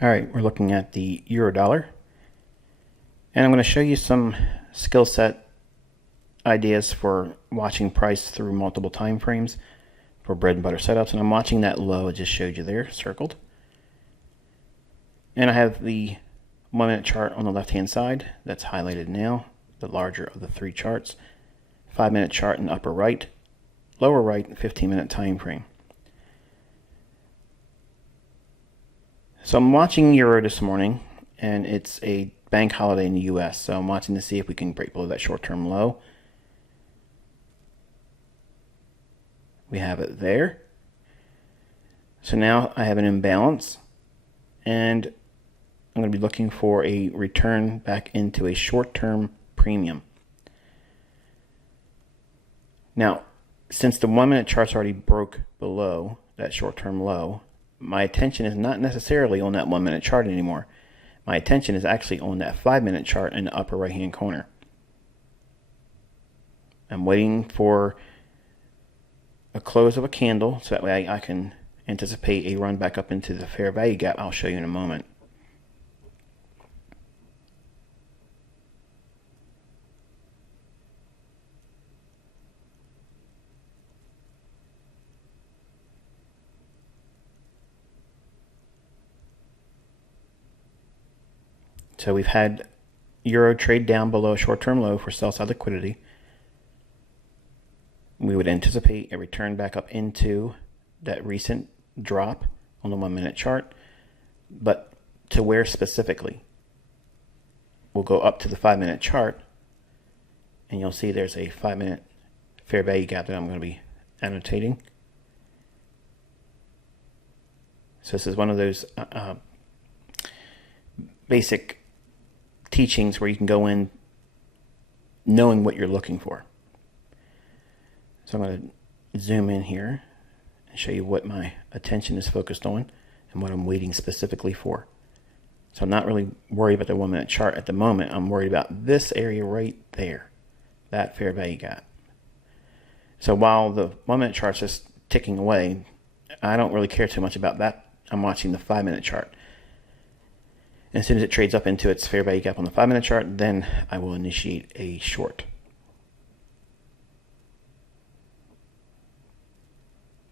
All right, we're looking at the euro dollar, and I'm going to show you some skill set ideas for watching price through multiple time frames for bread and butter setups. And I'm watching that low I just showed you there, circled. And I have the 1 minute chart on the left hand side that's highlighted now, the larger of the three charts. 5 minute chart in the upper right, lower right, 15-minute time frame. So I'm watching euro this morning, and it's a bank holiday in the US, so I'm watching to see if we can break below that short-term low. We have it there. So now I have an imbalance, and I'm going to be looking for a return back into a short-term premium. Now, since the 1 minute chart's already broke below that short-term low, my attention is not necessarily on that 1 minute chart anymore. My attention is actually on that 5 minute chart in the upper right hand corner. I'm waiting for a close of a candle so that way I can anticipate a run back up into the fair value gap. I'll show you in a moment. So we've had euro trade down below a short-term low for sell-side liquidity. We would anticipate a return back up into that recent drop on the 1 minute chart, but to where specifically? We'll go up to the 5 minute chart, and you'll see there's a 5 minute fair value gap that I'm going to be annotating. So this is one of those basic teachings where you can go in knowing what you're looking for. So I'm going to zoom in here and show you what my attention is focused on and what I'm waiting specifically for. So I'm not really worried about the 1 minute chart at the moment. I'm worried about this area right there, that fair value gap. So while the 1 minute chart's just ticking away, I don't really care too much about that. I'm watching the 5 minute chart. And as soon as it trades up into its fair value gap on the 5 minute chart, then I will initiate a short.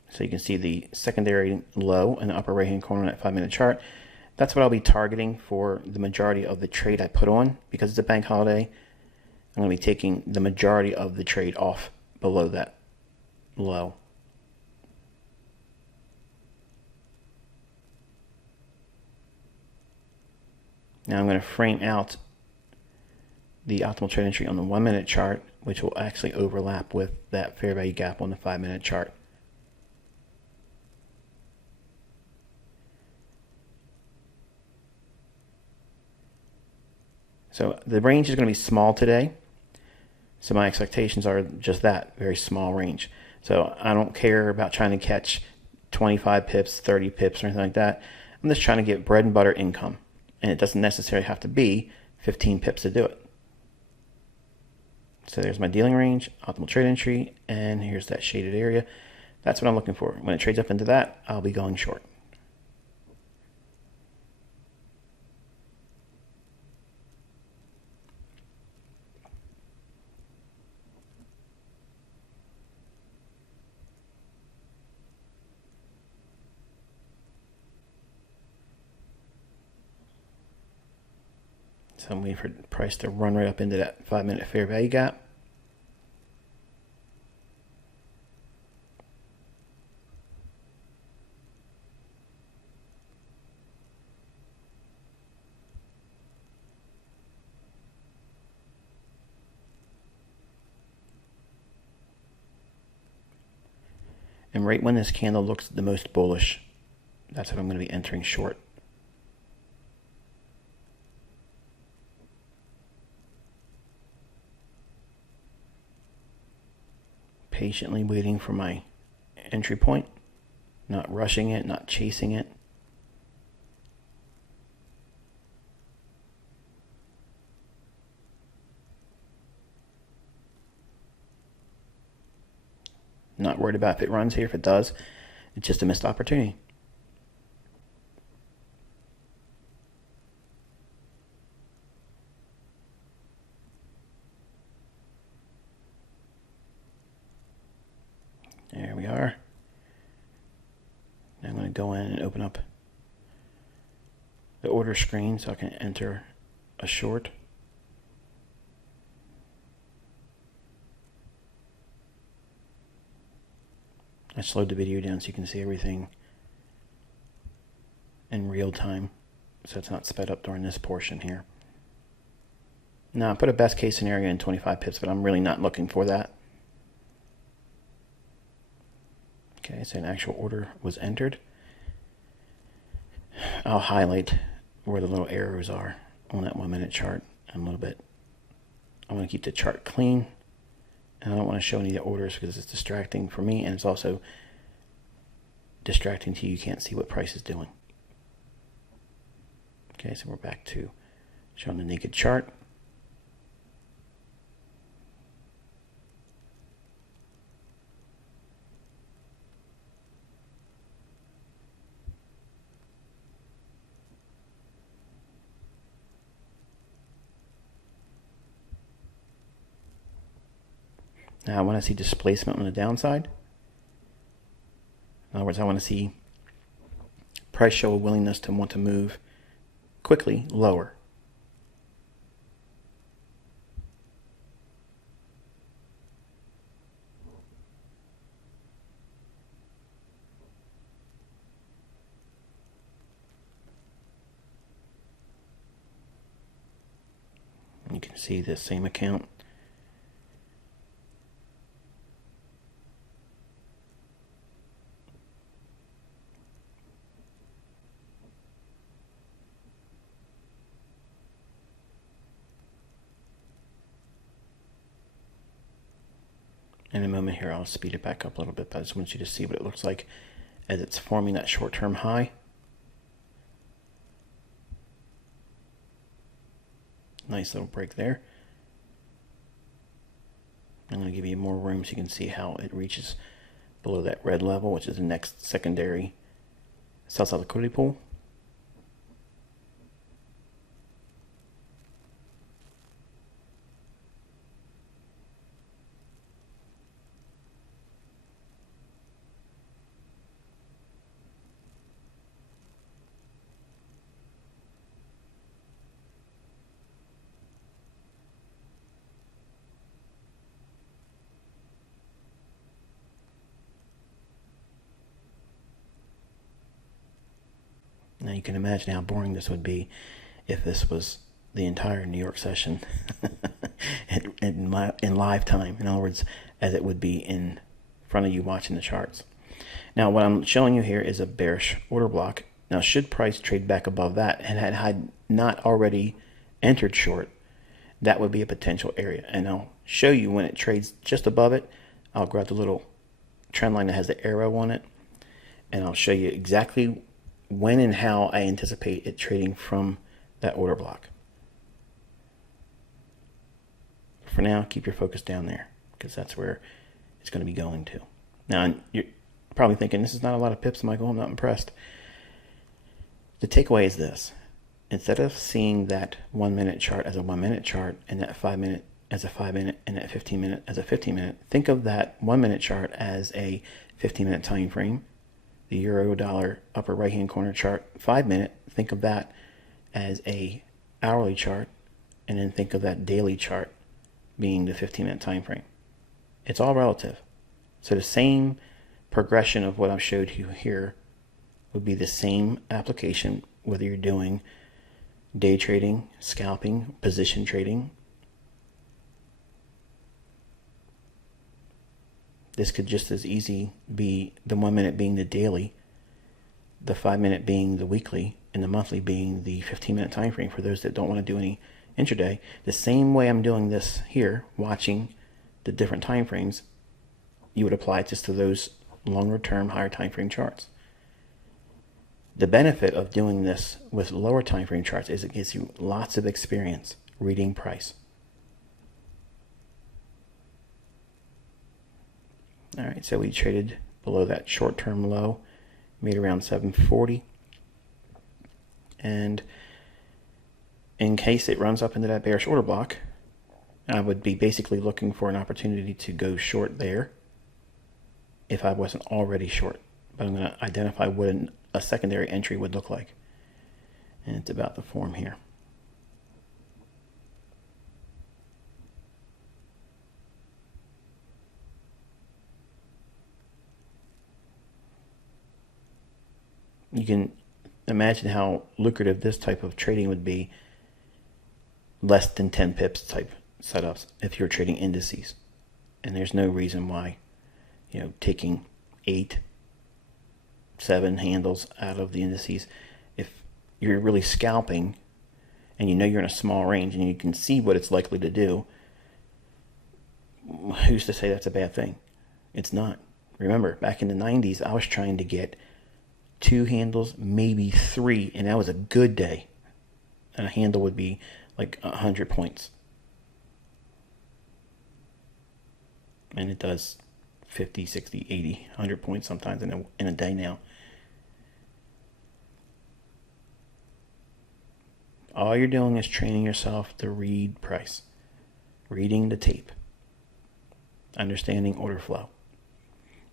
So you can see the secondary low in the upper right hand corner of that 5 minute chart. That's what I'll be targeting for the majority of the trade I put on. Because it's a bank holiday, I'm going to be taking the majority of the trade off below that low. Now I'm going to frame out the optimal trade entry on the 1 minute chart, which will actually overlap with that fair value gap on the 5 minute chart. So the range is going to be small today. So my expectations are just that, very small range. So I don't care about trying to catch 25 pips, 30 pips, or anything like that. I'm just trying to get bread and butter income. And it doesn't necessarily have to be 15 pips to do it. So there's my dealing range, optimal trade entry, and here's that shaded area. That's what I'm looking for. When it trades up into that, I'll be going short. So I'm waiting for the price to run right up into that 5 minute fair value gap. And right when this candle looks the most bullish, that's what I'm going to be entering short. Patiently waiting for my entry point, not rushing it, not chasing it. Not worried about if it runs here. If it does, it's just a missed opportunity. we are. Now I'm going to go in and open up the order screen so I can enter a short. I slowed the video down so you can see everything in real time, so it's not sped up during this portion here. Now I put a best case scenario in 25 pips, but I'm really not looking for that. Okay, so an actual order was entered. I'll highlight where the little arrows are on that 1 minute chart a little bit. I want to keep the chart clean, and I don't want to show any of the orders because it's distracting for me, and it's also distracting to you. You can't see what price is doing. Okay, so we're back to showing the naked chart. Now I want to see displacement on the downside. In other words, I want to see price show a willingness to want to move quickly lower. You can see this same account. In a moment here, I'll speed it back up a little bit, but I just want you to see what it looks like as it's forming that short-term high. Nice little break there. I'm going to give you more room so you can see how it reaches below that red level, which is the next secondary sell-side liquidity pool. Now you can imagine how boring this would be if this was the entire New York session in live time. In other words, as it would be in front of you watching the charts. Now what I'm showing you here is a bearish order block. Now should price trade back above that and had not already entered short, that would be a potential area. And I'll show you when it trades just above it. I'll grab the little trend line that has the arrow on it, and I'll show you exactly when and how I anticipate it trading from that order block. For now, keep your focus down there because that's where it's going to be going to. Now, you're probably thinking, this is not a lot of pips, Michael. I'm not impressed. The takeaway is this. Instead of seeing that 1 minute chart as a 1 minute chart and that 5 minute as a 5 minute and that 15 minute as a 15 minute, think of that 1 minute chart as a 15 minute time frame. The euro dollar upper right hand corner chart 5 minute, think of that as a hourly chart, and then think of that daily chart being the 15 minute time frame. It's all relative. So the same progression of what I've showed you here would be the same application whether you're doing day trading, scalping, position trading. This could just as easy be the 1 minute being the daily, the 5 minute being the weekly, and the monthly being the 15 minute time frame for those that don't want to do any intraday. The same way I'm doing this here, watching the different time frames, you would apply it just to those longer term, higher time frame charts. The benefit of doing this with lower time frame charts is it gives you lots of experience reading price. All right, so we traded below that short-term low, made around 740. And in case it runs up into that bearish order block, I would be basically looking for an opportunity to go short there. if I wasn't already short. But I'm going to identify what a secondary entry would look like. And it's about to form here. You can imagine how lucrative this type of trading would be, less than 10 pips type setups if you're trading indices. And there's no reason why, taking 8, 7 handles out of the indices, if you're really scalping and you're in a small range and you can see what it's likely to do, who's to say that's a bad thing? It's not. Remember, back in the 90s, I was trying to get 2 handles, maybe 3, and that was a good day. And a handle would be like 100 points. And it does 50, 60, 80, 100 points sometimes in a day now. All you're doing is training yourself to read price, reading the tape, understanding order flow.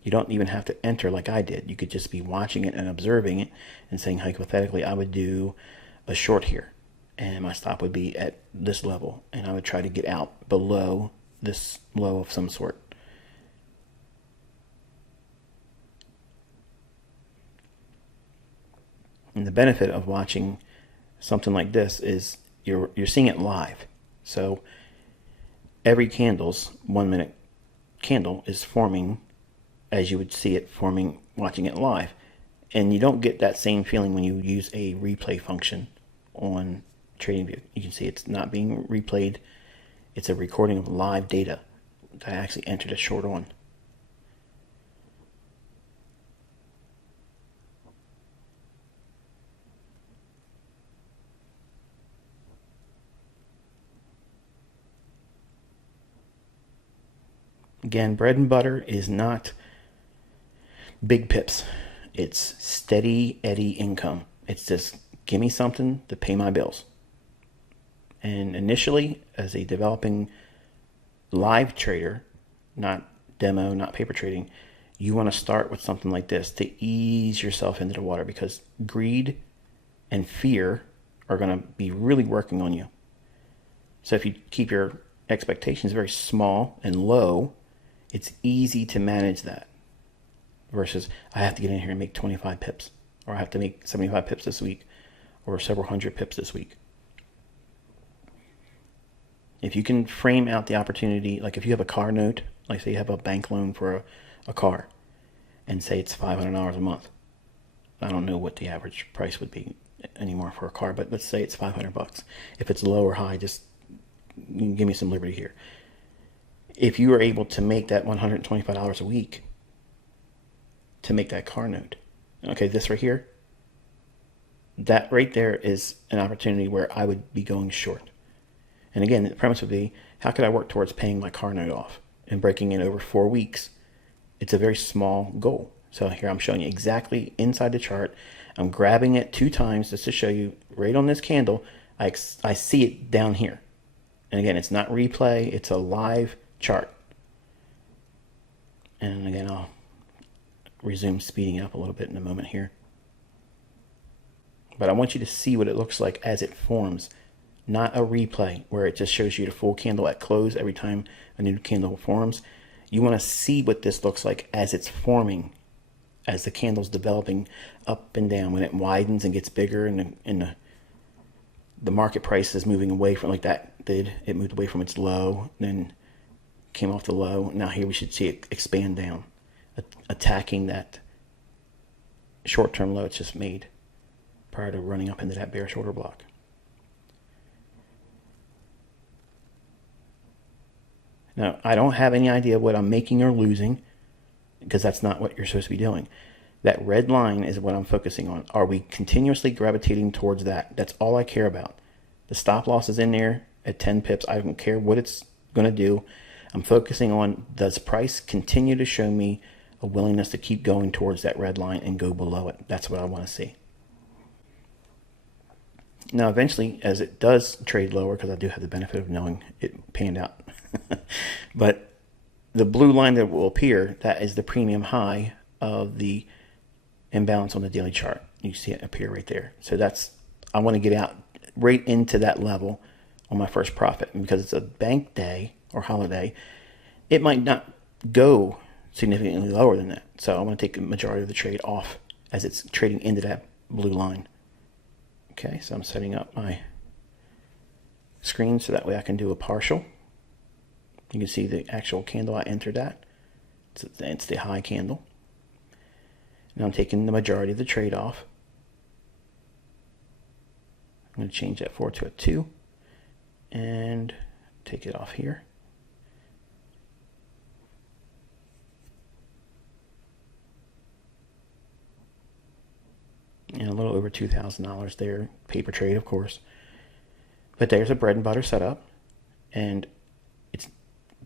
You don't even have to enter like I did. You could just be watching it and observing it and saying, hypothetically, I would do a short here and my stop would be at this level and I would try to get out below this low of some sort. And the benefit of watching something like this is you're seeing it live. So every candle's 1 minute candle is forming as you would see it forming watching it live. And you don't get that same feeling when you use a replay function on TradingView. You can see it's not being replayed. It's a recording of live data that I actually entered a short on. Again, bread and butter is not big pips. It's steady Eddie income. It's just give me something to pay my bills. And initially, as a developing live trader, not demo, not paper trading, you want to start with something like this to ease yourself into the water, because greed and fear are going to be really working on you. So if you keep your expectations very small and low, it's easy to manage that. Versus, I have to get in here and make 25 pips, or I have to make 75 pips this week, or several hundred pips this week. If you can frame out the opportunity, like if you have a car note, like say you have a bank loan for a car, and say it's $500 a month. I don't know what the average price would be anymore for a car, but let's say it's $500. If it's low or high, just give me some liberty here. If you are able to make that $125 a week to make that car note, okay, this right here, that right there is an opportunity where I would be going short. And again, the premise would be, how could I work towards paying my car note off and breaking it over 4 weeks? It's a very small goal. So here I'm showing you exactly inside the chart. I'm grabbing it 2 times just to show you right on this candle. I see it down here. And again, it's not replay, it's a live chart. And again, I'll resume speeding up a little bit in a moment here. But I want you to see what it looks like as it forms, not a replay where it just shows you the full candle at close every time a new candle forms. You want to see what this looks like as it's forming, as the candle's developing up and down. When it widens and gets bigger and the market price is moving away from, like that did, it moved away from its low, then came off the low. Now here we should see it expand down, attacking that short-term low it's just made prior to running up into that bearish order block. Now, I don't have any idea what I'm making or losing, because that's not what you're supposed to be doing. That red line is what I'm focusing on. Are we continuously gravitating towards that? That's all I care about. The stop loss is in there at 10 pips. I don't care what it's going to do. I'm focusing on, does price continue to show me a willingness to keep going towards that red line and go below it? That's what I want to see. Now, eventually, as it does trade lower, because I do have the benefit of knowing it panned out, but the blue line that will appear, that is the premium high of the imbalance on the daily chart. You see it appear right there. So I want to get out right into that level on my first profit. And because it's a bank day or holiday, it might not go significantly lower than that. So I want to take the majority of the trade off as it's trading into that blue line. Okay, so I'm setting up my screen so that way I can do a partial. You can see the actual candle I entered at. It's the high candle. Now I'm taking the majority of the trade off. I'm going to change that 4 to a 2 and take it off here. And a little over $2,000 there, paper trade of course. But there's a bread and butter setup, and it's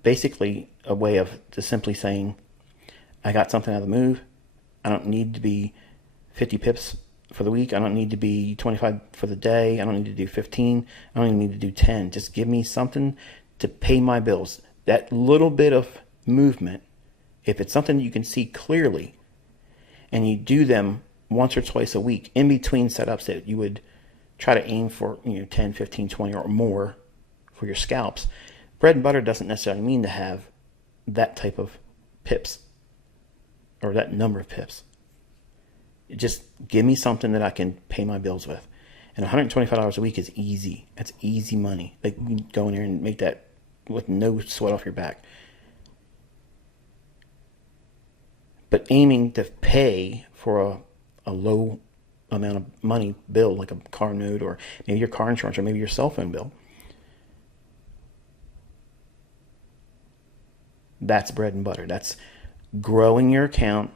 basically a way of just simply saying, I got something out of the move. I don't need to be 50 pips for the week. I don't need to be 25 for the day. I don't need to do 15. I don't even need to do 10. Just give me something to pay my bills. That little bit of movement, if it's something you can see clearly, and you do them once or twice a week in between setups that you would try to aim for, 10, 15, 20 or more for your scalps. Bread and butter doesn't necessarily mean to have that type of pips or that number of pips. Just give me something that I can pay my bills with. And $125 a week is easy. That's easy money. Like, you can go in there and make that with no sweat off your back. But aiming to pay for a low amount of money bill, like a car note or maybe your car insurance or maybe your cell phone bill, that's bread and butter. That's growing your account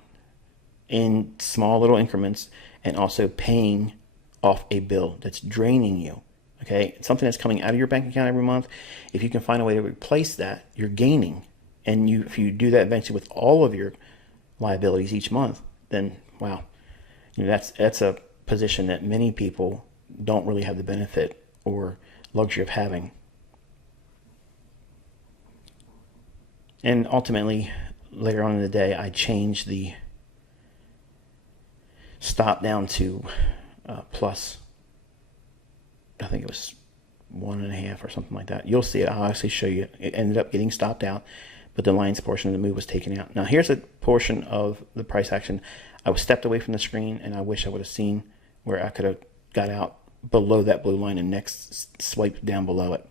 in small little increments and also paying off a bill that's draining you. Okay, it's something that's coming out of your bank account every month. If you can find a way to replace that, you're gaining. And if you do that eventually with all of your liabilities each month, then wow, that's a position that many people don't really have the benefit or luxury of having. And ultimately, later on in the day, I changed the stop down to plus, I think it was 1.5 or something like that. You'll see it. I'll actually show you. It ended up getting stopped out, but the lines portion of the move was taken out. Now here's a portion of the price action. I was stepped away from the screen, and I wish I would have seen where I could have got out below that blue line and next swiped down below it.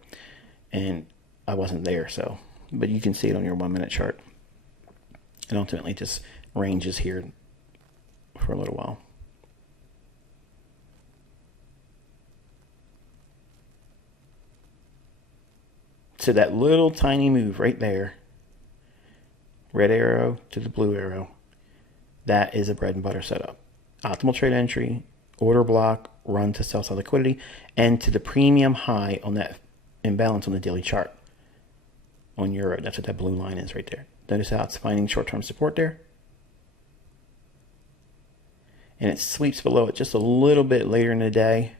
And I wasn't there, so. But you can see it on your 1 minute chart. And ultimately just ranges here for a little while. So that little tiny move right there, red arrow to the blue arrow, that is a bread and butter setup. Optimal trade entry, order block, run to sell side liquidity, and to the premium high on that imbalance on the daily chart on euro. That's what that blue line is right there. Notice how it's finding short-term support there. And it sweeps below it just a little bit later in the day,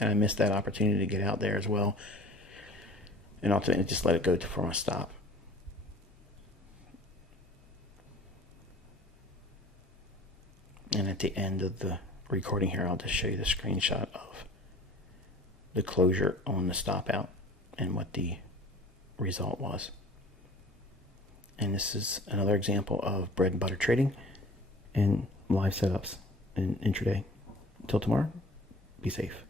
and I missed that opportunity to get out there as well. And ultimately just let it go for my stop. And at the end of the recording here, I'll just show you the screenshot of the closure on the stop out and what the result was. And this is another example of bread and butter trading and live setups and intraday. Until tomorrow, be safe.